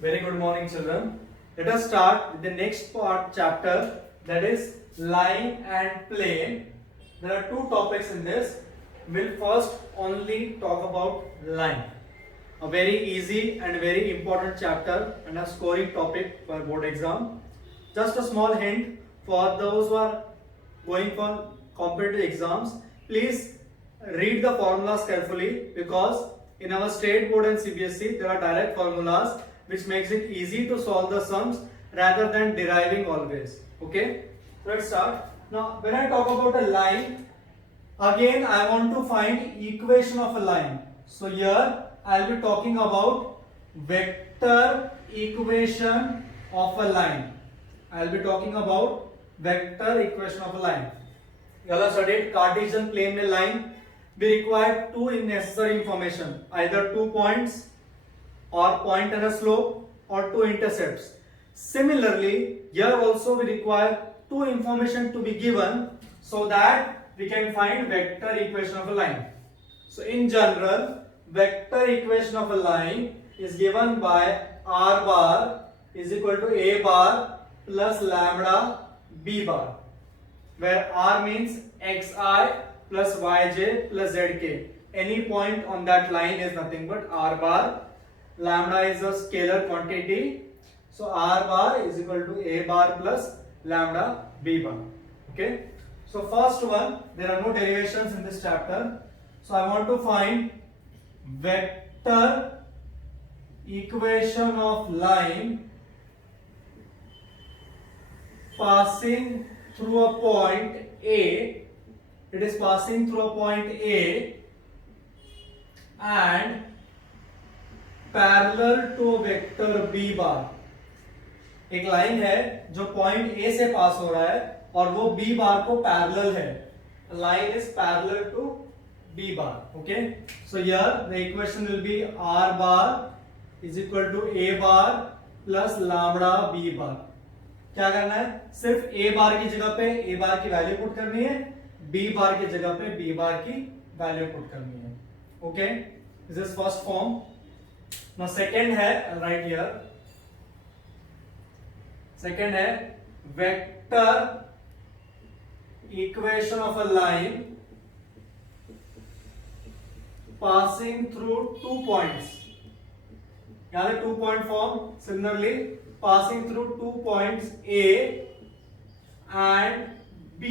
Very good morning, children. Let us start with the next part chapter, that is line and plane. There are two topics in this. We'll first only talk about line. A very easy and very important chapter and a scoring topic for board exam. Just a small hint for those who are going for competitive exams. Please read the formulas carefully, because in our state board and CBSE there are direct formulas which makes it easy to solve the sums rather than deriving always. Okay, so let's start. Now when I talk about a line, again I want to find equation of a line. So here I'll be talking about vector equation of a line. I'll be talking about vector equation of a line. You all have studied Cartesian plane में line. We require two necessary information, either 2 points or point and a slope, or 2 intercepts. Similarly, here also we require 2 information to be given so that we can find vector equation of a line. So in general, vector equation of a line is given by r bar is equal to a bar plus lambda b bar, where r means xi plus yj plus zk. Any point on that line is nothing but r bar. Lambda is a scalar quantity, so r bar is equal to a bar plus lambda b bar. Okay, so first one, there are no derivations in this chapter, so I want to find vector equation of line passing through a point A. It is passing through a point A and parallel to vector b bar. एक line है जो point A से पास हो रहा है और वो b बार को पैरेलल है. Line is parallel to b bar. Okay, so here the equation will be r bar is equal to a bar plus lambda b bar. क्या करना है? सिर्फ a बार की जगह पे a बार की वैल्यू पुट करनी है, b बार की जगह पे b बार की वैल्यू पुट करनी है. Okay, this is first form. Now second है, right here, second है vector equation of a line passing through 2 points. यहाँ पे 2 point form. Similarly, passing through 2 points A and B.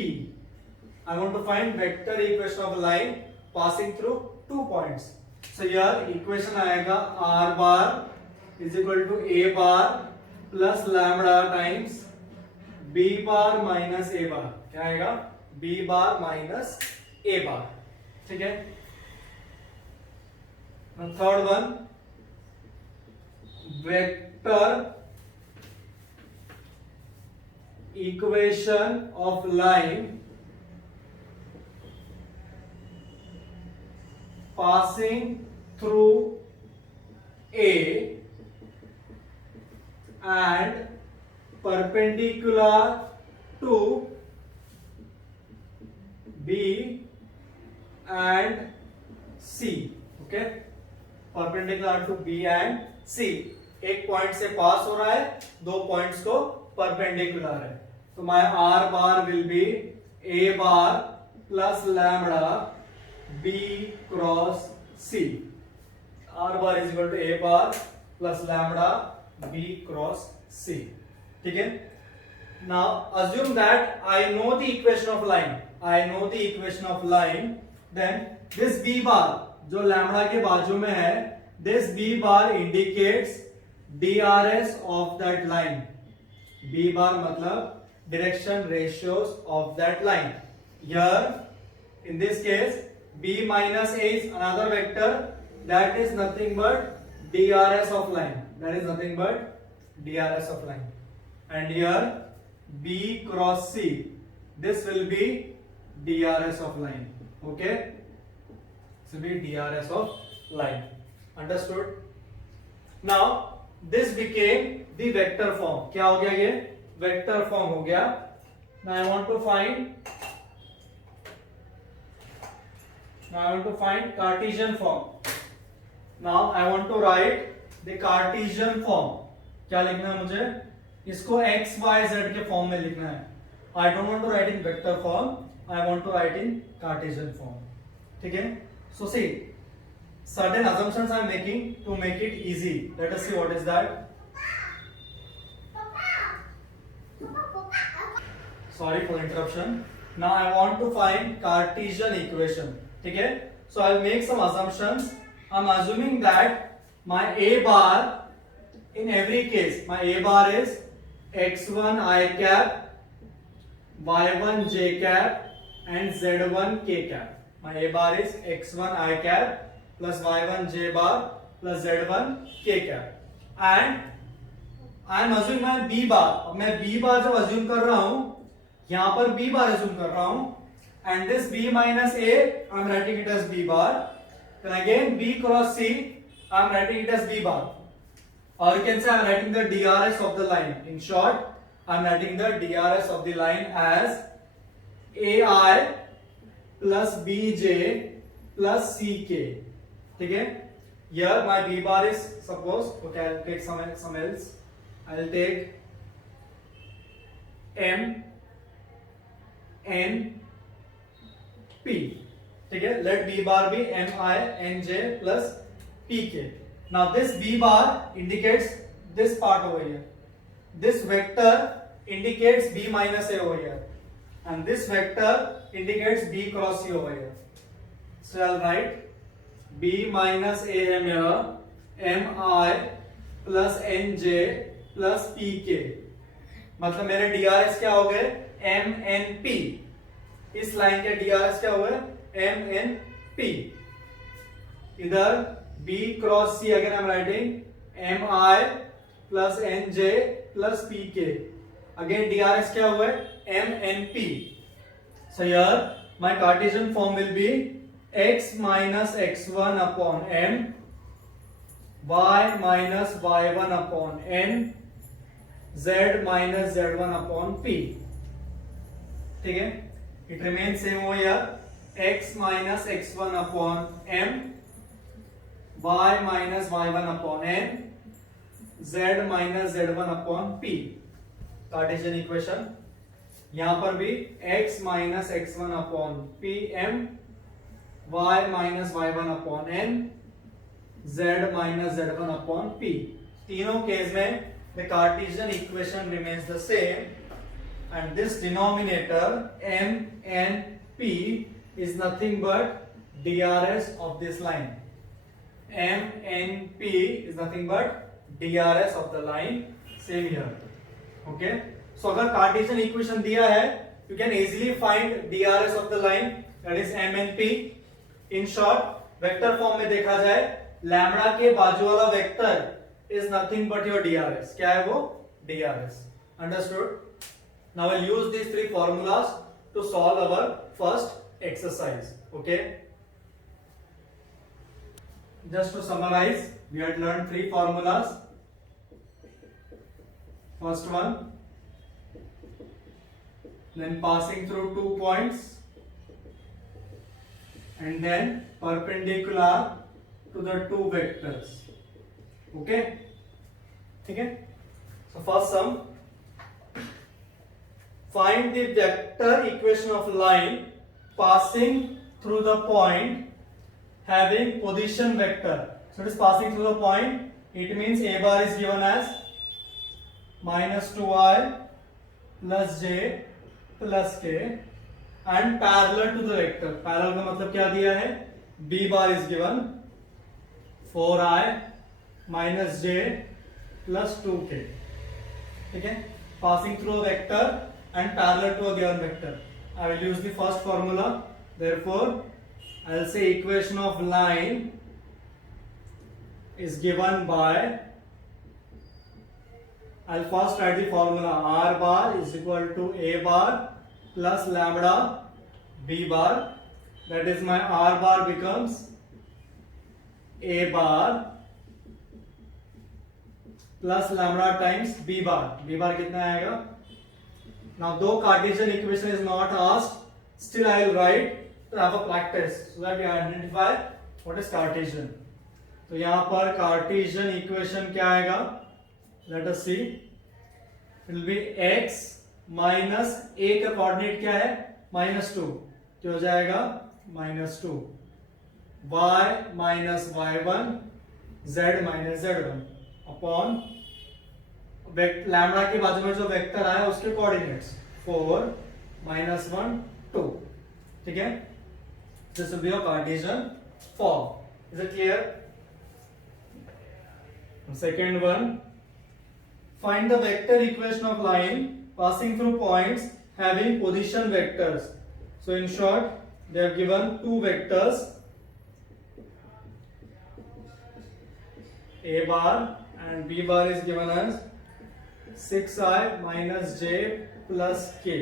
I want to find vector equation of a line passing through 2 points. So here equation आएगा r bar is equal to a bar plus lambda times b bar minus a bar. क्या आएगा? b bar minus a bar. ठीक है. Now third one, vector equation of line passing through A and perpendicular to B and C. Okay, perpendicular to B and C. एक point से पास हो रहा है, दो पॉइंट्स को परपेंडिकुलर है. तो my R bar will be A bar plus lambda B cross C. R bar is equal to A bar plus lambda B cross C. ठीक है. Now assume that I know the equation of line. I know the equation of line. Then this B bar जो lambda के बाजू में है, this B bar indicates DRS of that line. B bar मतलब direction ratios of that line. Here in this case B minus A is another vector, that is nothing but DRS of line. That is nothing but DRS of line. And here B cross C, this will be DRS of line. Okay, this will be DRS of line. Understood? Now this became the vector form. क्या हो गया? ये vector form हो गया. Now I want to find Cartesian form. Now I want to write the Cartesian form. क्या लिखना है मुझे, इसको x y z के फॉर्म में लिखना है. I don't want to write in vector form, I want to write in Cartesian form. ठीक है. सो सी certain assumptions I am making to make it easy. Let us see what is that. Sorry for interruption. Now I want to find Cartesian equation. ठीक है. So I will make some assumptions. I am assuming that my a bar in every case my a bar is x1 I cap, y1 j cap and z1 k cap. My a bar is x1 I cap plus y1 j bar plus z1 k cap and I am assuming my b bar. अब मैं b bar जब assume कर रहा हूं, यहां पर b bar assume कर रहा हूं and this b minus a I am writing it as b bar. Then again b cross c I am writing it as b bar, or you can say I am writing the DRS of the line. In short, I am writing the DRS of the line as ai plus bj plus ck. ठीक है. Here my b bar is, suppose, okay, I'll take some else. I'll take m n p. ठीक है. Let b bar be m I n j plus p k. Now this b bar indicates this part over here. This vector indicates b minus a over here, and this vector indicates b cross c over here. So I'll write b minus a है मेरा m I plus n j plus p k. मतलब मेरे DRS क्या हो गए, m n p. इस line के DRS क्या हुए, m n p. इधर b cross c again I'm writing m I plus n j plus p k. Again DRS क्या हुआ, m n p. So here my Cartesian form will be x minus x1 upon m, y minus y1 upon n, z minus z1 upon p. ठीक है. It remains same over here. X minus x1 upon m, y minus y1 upon n, z minus z1 upon p. Cartesian equation. यहां पर भी x minus x1 upon p m, y minus y1 upon n, z minus z1 upon p. तीनों case में the Cartesian equation remains the same, and this denominator m n p is nothing but DRS of this line. m n p is nothing but DRS of the line. Same here. Okay. So अगर Cartesian equation दिया है, you can easily find DRS of the line, that is m n p. In short, vector form में देखा जाए, lambda के बाजू वाला vector is nothing but your DRS. क्या है वो, DRS. Understood. Now will use these three formulas to solve our first exercise. Okay. Just to summarize, we had learned three formulas. First one, then passing through 2 points, and then perpendicular to the two vectors. Okay. ठीक है. So first sum, find the vector equation of line passing through the point having position vector. So it is passing through the point. It means a bar is given as minus 2i plus j plus k and parallel to the vector. Parallel का मतलब क्या दिया है, b bar is given 4i minus j plus 2k. ठीक है. Passing through a vector and parallel to a given vector. I will use the first formula. Therefore, I will say equation of line is given by, I will first write the formula. R bar is equal to a bar plus lambda b bar. That is my R bar becomes a bar plus lambda times b bar. b bar कितना आएगा? Now though Cartesian equation is not asked, still I will write to have a practice so that we identify what is Cartesian. तो यहाँ पर Cartesian equation क्या आएगा? Let us see, it will be x minus a का coordinate क्या है -2, क्या हो जाएगा -2, y minus y1, z minus z1 upon lambda के बाजू में जो वेक्टर आया उसके कोऑर्डिनेट्स 4 -1 2, ठीक है। This will be your Cartesian form. Is it clear? Second one, find the vector equation of line passing through points having position vectors. So in short, they have given two vectors, a bar and b bar is given as 6i minus j plus k,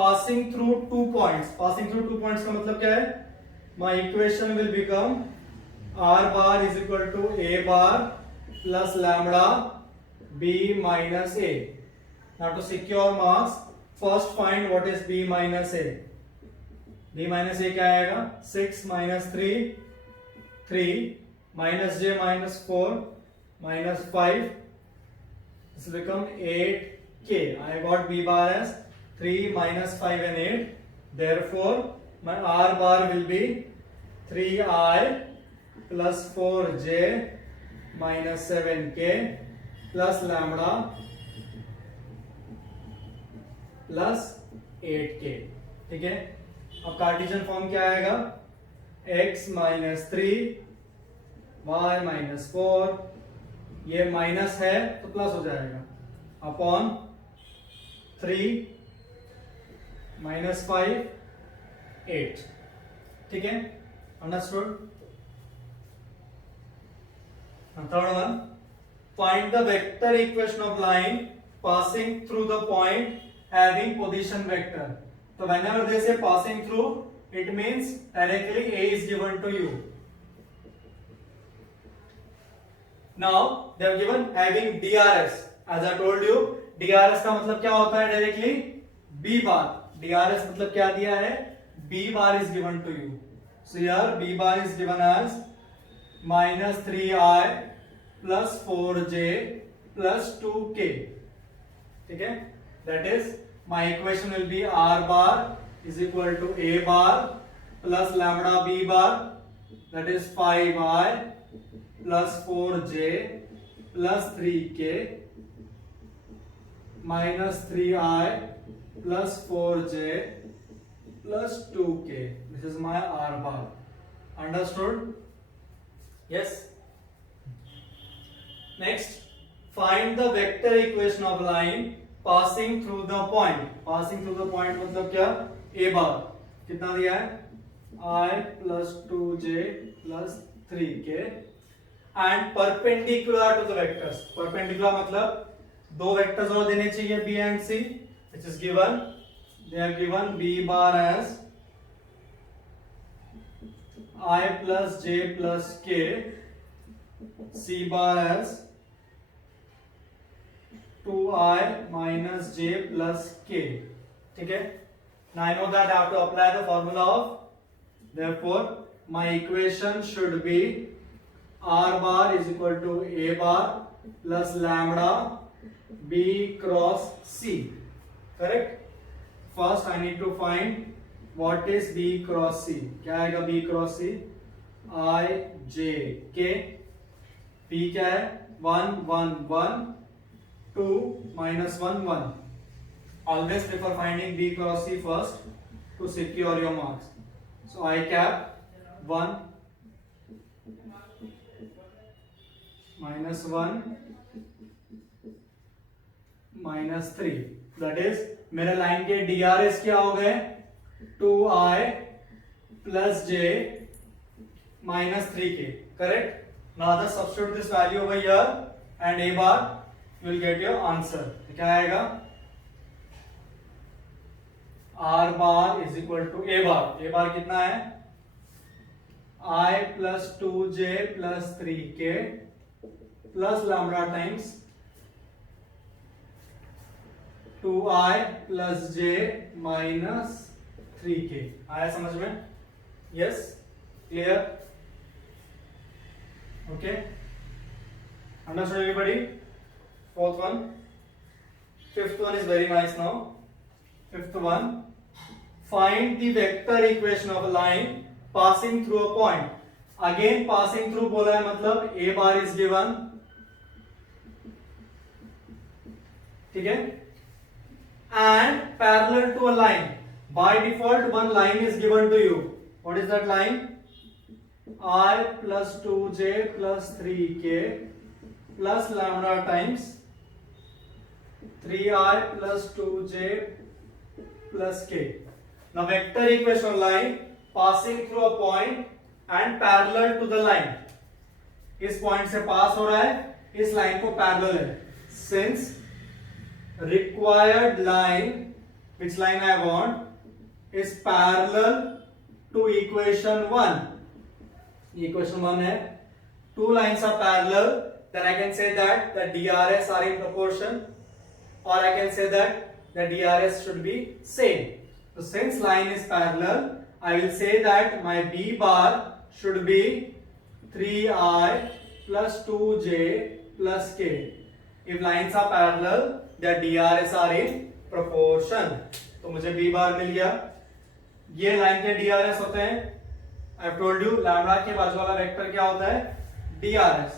passing through 2 points. Passing through 2 points का मतलब क्या है? My equation will become r bar is equal to a bar plus lambda b minus a. Now to secure marks, first find what is b minus a. b minus a क्या आएगा? 6 minus 3 3 minus j minus 4 minus 5, this will become 8k. I got b bar as 3 minus 5 and 8. Therefore my r bar will be 3i plus 4j minus 7k plus lambda plus 8k, ठीक है। अब Cartesian form क्या आएगा? x minus 3 y minus 4, ये minus है तो plus हो जाएगा, अपॉन 3 माइनस 5 8, ठीक है। Understood? Third one, find the vector equation of line passing through the point having position vector. So whenever they say passing through, it means directly a is given to you. Now they have given having DRS. As I told you, DRS का मतलब क्या होता है? Directly b bar. DRS मतलब क्या दिया है? b bar is given to you. So here b bar is given as minus 3i plus 4j plus 2k, ठीक है। That is my equation will be r bar is equal to a bar plus lambda b bar, that is 5i plus 4j plus 3k minus 3i plus 4j plus 2k. This is my r bar. Understood? Yes. Next, find the vector equation of line passing through the point. Passing through the point मतलब क्या? a bar कितना दिया है? I plus 2j plus 3k and perpendicular to the vectors. Perpendicular मतलब दो vectors और देने चाहिए b and c, which is given. They are given b bar as I plus j plus k, c bar as 2i minus j plus k, ठीक है। Now I know that I have to apply the formula of, therefore my equation should be r bar is equal to a bar plus lambda b cross c, correct? First I need to find what is b cross c. क्या आएगा b cross c? I j k, b क्या है? 1 1 1 2 minus 1 1. Always prefer finding b cross c first to secure your marks. So I cap 1 minus 1 minus 3. That is मेरे line के DRS क्या हो गए? 2i plus j minus 3k, correct? Now just substitute this value over here and a bar, you will get your answer. क्या आएगा? r bar is equal to a bar. a bar कितना है? I plus 2j plus 3k plus lambda times 2i plus j minus 3k. आया समझ में? Yes? Clear? Okay? Understood everybody? Fourth one. Fifth one is very nice now. Fifth one. Find the vector equation of a line passing through a point. Again passing through बोला है मतलब a bar is given. ठीक है? And parallel to a line. By default one line is given to you. What is that line? I plus 2j plus 3k plus lambda times 3i plus 2j plus k. Now vector equation of line passing through a point and parallel to the line. इस point से पास हो रहा है, इस line को parallel है. Since required line, which line I want, is parallel to equation 1. Equation 1 है. Two lines are parallel, then I can say that the DRS are in proportion, or I can say that the DRS should be same. So since line is parallel, I will say that my B bar should be 3i plus 2j plus k. If lines are parallel, their DRS are in proportion. तो मुझे B bar मिल गया. ये line के DRS होते हैं. I have told you lambda के बाजू वाला वेक्टर क्या होता है? DRS.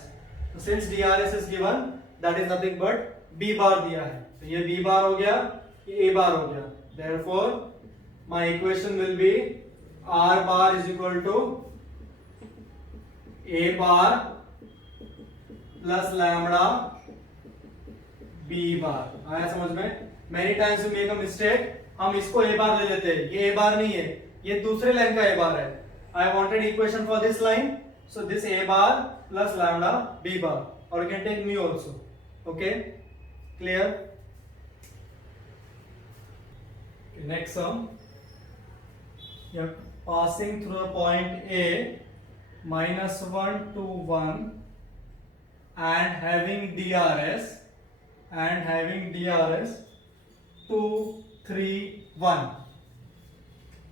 So since DRS is given, that is nothing but B bar दिया है. तो ये B bar हो गया, ये A bar हो गया. Therefore, my equation will be R bar is equal to A bar plus lambda B bar. आया समझ में? Many times we make a mistake. हम इसको A bar ले लेते हैं. ये A bar नहीं है. ये दूसरे लाइन का A bar है. I wanted equation for this line. So this A bar plus lambda B bar. Or you can take mu also. Okay? Clear? Okay, next sum. You're passing through a point A minus 1 to 1 and having DRS 2 3 1.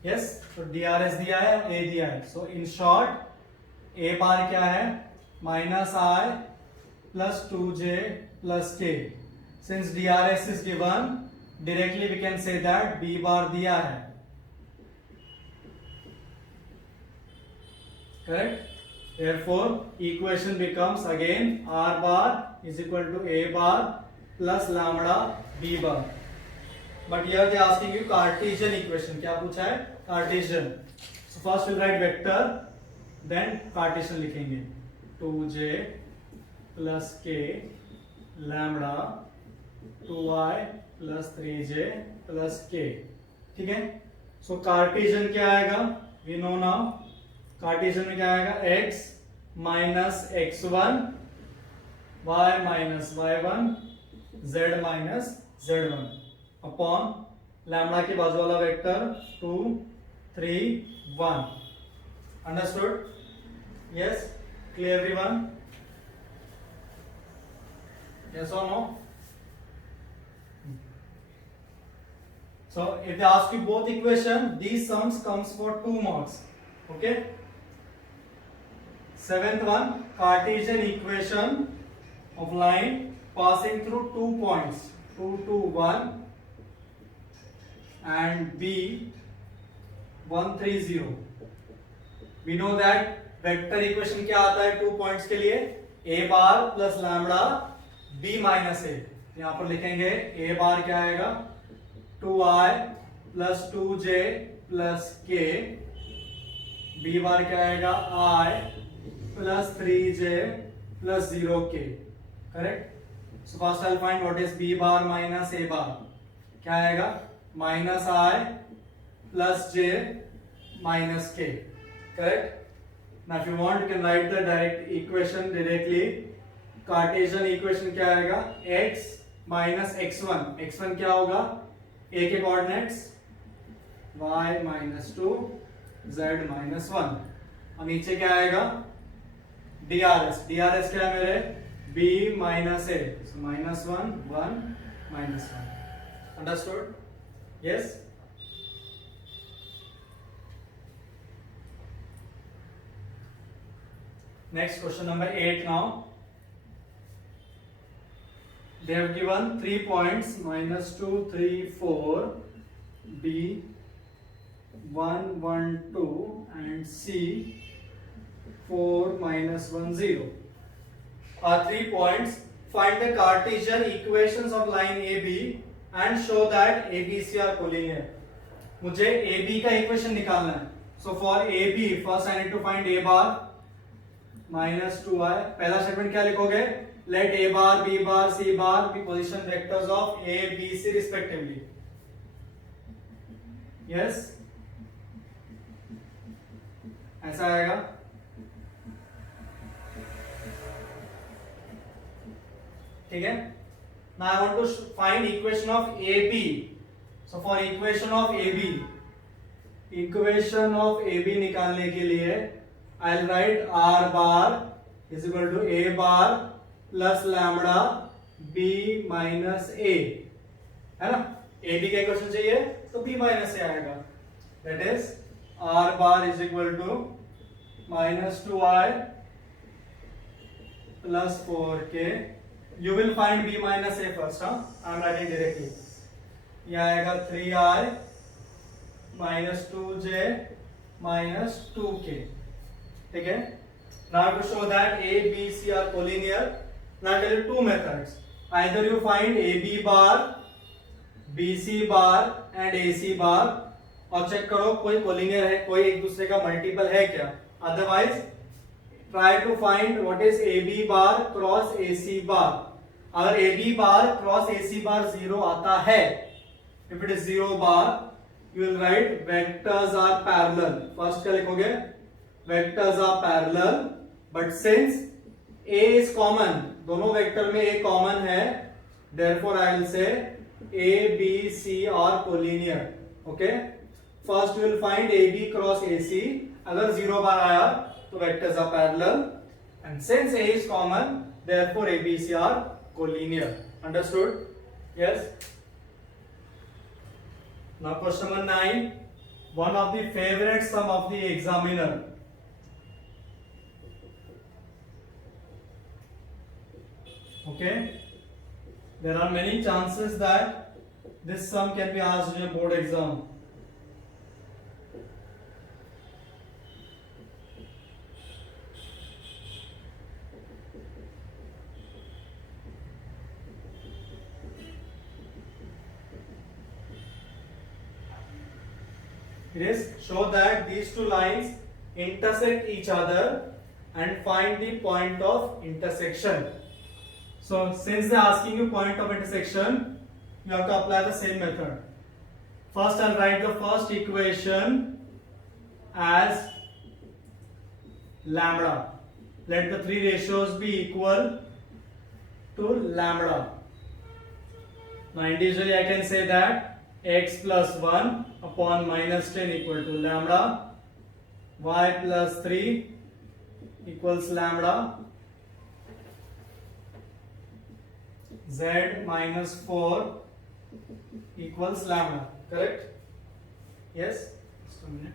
Yes, so DRS दिया है, A दिया है. So in short, A bar क्या है? Minus I plus 2j plus k. Since DRS is given, directly we can say that B bar दिया है. Correct? Therefore, equation becomes again R bar is equal to A bar plus lambda B bar. But here they are asking you Cartesian equation. क्या पूछा है? Cartesian. So first we'll write vector, then Cartesian लिखेंगे. 2j plus k lambda 2i plus 3j plus k. ठीक है? So Cartesian क्या आएगा? We know now. Cartesian में क्या आएगा? x minus x1, y minus y1, z minus z1 upon lambda के बाजू वाला vector 2 3 1. Understood? Yes? Clear everyone? Yes or no? So if they ask you both equation, these sums comes for 2 marks. Okay? Seventh one, Cartesian equation of line passing through 2 points, 2 to 1 and B 1 3 0. We know that vector equation क्या आता है 2 points के लिए? A bar plus lambda B minus A. यहां पर लिखेंगे A बार क्या आएगा? 2i plus 2j plus k. B bar क्या आएगा? I plus 3j plus 0k. Correct? So first I'll find what is B bar minus A bar. क्या आएगा? Minus I plus j minus k. Correct? Now if you want you can write the direct equation directly. Cartesian equation क्या आएगा? x minus x1. x1 क्या होगा? A के coordinates y minus 2 z minus 1. और नीचे क्या आएगा? DRS. DRS क्या है मेरे? B minus A. So minus 1, 1, minus 1. Understood? Yes? Next question number 8 now. they have given 3 points -2 3 4 B 1 1 2 and C 4 -1 0 are 3 points. Find the Cartesian equations of line AB and show that ABC are collinear. मुझे AB का equation निकालना है. So for AB first I need to find A bar -2i. पहला statement क्या लिखोगे? Let A bar, B bar, C bar be position vectors of A, B, C respectively. Yes? ऐसा आएगा. ठीक है. Now I want to find equation of AB. So for equation of AB निकालने के लिए I'll write R bar is equal to A bar plus lambda B minus A, है ना. AB का इक्वेशन चाहिए तो B minus A आएगा. That is R bar is equal to -2i plus 4k. You will find B minus A first, huh? I am writing directly. ये आएगा 3i -2j minus 2k. ठीक है. Now to show that A, B, C are collinear, now I tell you two methods. Either you find AB bar, BC bar and AC bar और check करो कोई collinear है, कोई एक दूसरे का multiple है क्या. Otherwise try to find what is AB bar cross AC bar. अगर AB bar cross AC bar 0 आता है, if it is 0 bar, you will write vectors are parallel. First क्या लिखोगे? Vectors are parallel, but since A is common, दोनों vector में A common है, therefore I will say A, B, C are collinear. Okay? First we will find AB cross AC. अगर 0 बार आया तो vectors are parallel, and since A is common, therefore A, B, C are collinear. Understood? Yes? Now question number 9, one of the favorite sum of the examiner. Okay, there are many chances that this sum can be asked in a board exam. It is show that these two lines intersect each other and find the point of intersection. So since they are asking you point of intersection, you have to apply the same method. First I'll write the first equation as lambda. Let the three ratios be equal to lambda. Now individually I can say that x plus 1 upon minus 10 equal to lambda, y plus 3 equals lambda, z minus 4 equals lambda. Correct? Yes? Just a minute.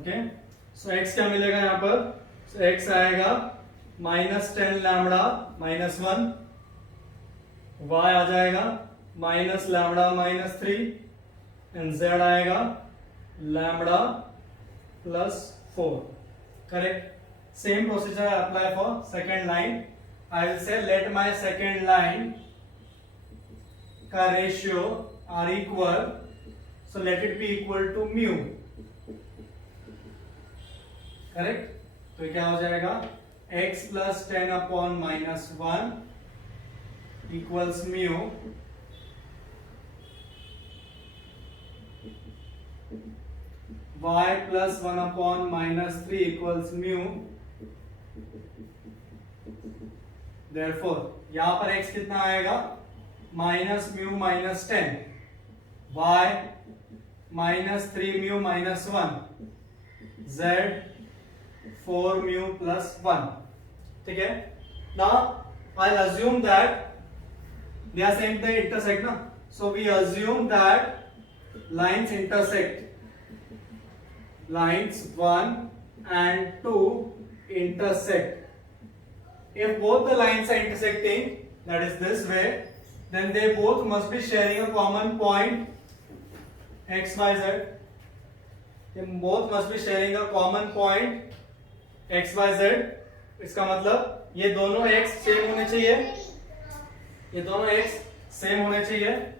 Okay? So x क्या मिलेगा यहाँ पर? So x आएगा -10 lambda minus 1, y आ जाएगा minus lambda minus 3 and z आएगा lambda plus 4. Correct? Same procedure I apply for second line. I will say let my second line का ratio are equal, so let it be equal to mu. Correct? तो ये क्या हो जाएगा? x plus 10 upon minus 1 equals mu y plus 1 upon minus 3 equals mu. Therefore यहां पर x कितना आएगा? Minus mu minus 10, y minus 3 mu minus 1, z 4 mu plus 1. ठीक है. Now I'll assume that they are saying they intersect ना, so we assume that lines intersect. Lines 1 and 2 intersect. If both the lines are intersecting, that is this way, then they both must be sharing a common point x, y, z. They both must be sharing a common point x, y, z. इसका मतलब ये दोनों x same होने चाहिए, ये दोनों x same होने चाहिए.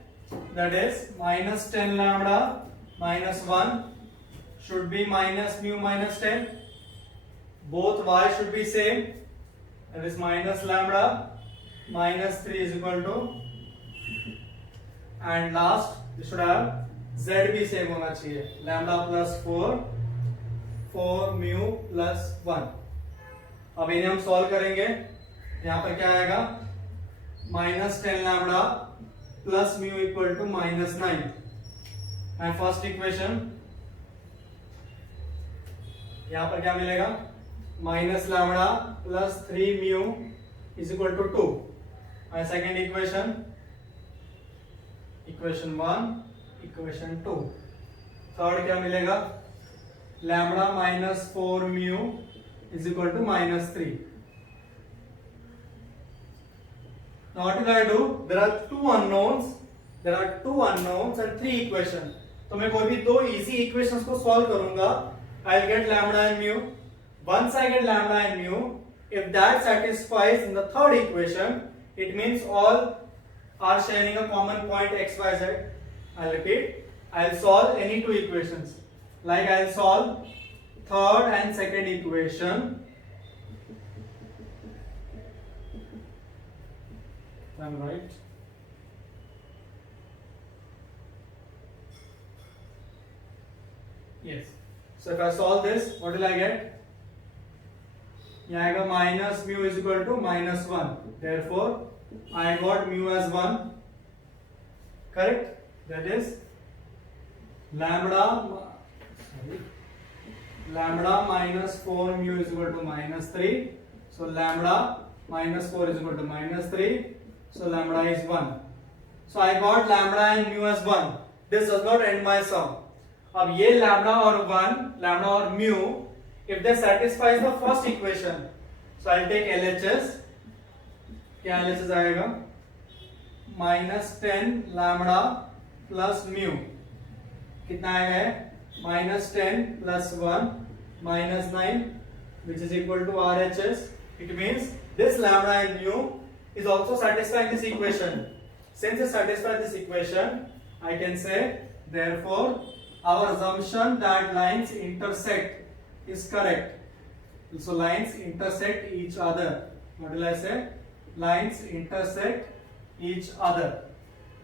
That is minus 10 lambda minus 1 should be minus mu minus 10. Both y should be same. That is minus lambda minus 3 is equal to, and last you should have z भी same होना चाहिए. Lambda plus 4 mu plus 1. अब इन्हें हम solve करेंगे. यहाँ पर क्या आएगा? minus 10 lambda plus mu equal to minus 9. And first equation, यहाँ पर क्या मिलेगा? minus lambda plus 3 mu is equal to 2. And second equation, equation 1, equation 2. Third क्या मिलेगा? lambda minus 4 mu is equal to minus 3. Now what will I do? There are two unknowns and three equations. तो मैं कोई भी दो easy equations को solve करूंगा. I'll get lambda and mu. Once I get lambda and mu, if that satisfies in the third equation, it means all are sharing a common point x, y, z. I'll repeat. I'll solve any two equations. Like I'll solve third and second equation. I'm right. Yes. So if I solve this, what will I get? यहाँ आएगा minus mu is equal to minus 1. Therefore, I got mu as 1. Correct? That is lambda minus 4 mu is equal to minus 3. So lambda minus 4 is equal to minus 3. So lambda is 1. So I got lambda and mu as 1. This does not end my sum. अब ये lambda और 1, lambda और mu, if they satisfies the first equation, so I'll take LHS. क्या LHS आएगा? minus 10 lambda plus mu. कितना आएगा? minus 10 plus 1 minus 9, which is equal to RHS. It means this lambda and mu is also satisfying this equation. Since it satisfies this equation, I can say therefore our assumption that lines intersect is correct. So lines intersect each other. What will I say? Lines intersect each other.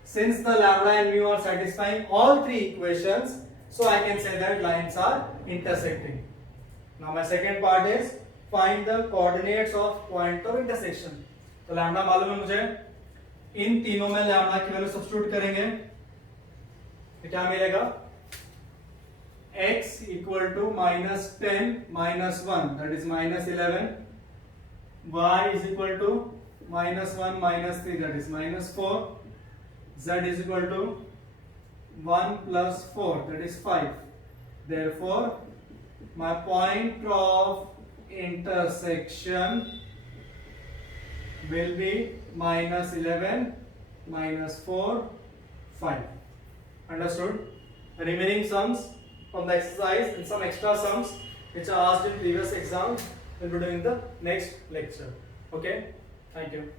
Since the lambda and mu are satisfying all three equations, so I can say that lines are intersecting. Now my second part is find the coordinates of point of intersection. तो lambda मालूम है मुझे, इन तीनों में lambda की value substitute करेंगे तो क्या मिलेगा? x equal to minus 10 minus 1, that is minus 11. y is equal to minus 1 minus 3, that is minus 4. z is equal to 1 plus 4, that is 5. Therefore my point of intersection will be minus 11, minus 4, 5. Understood? Remaining sums from the exercise and some extra sums which are asked in previous exams we'll be doing in the next lecture. Okay? Thank you.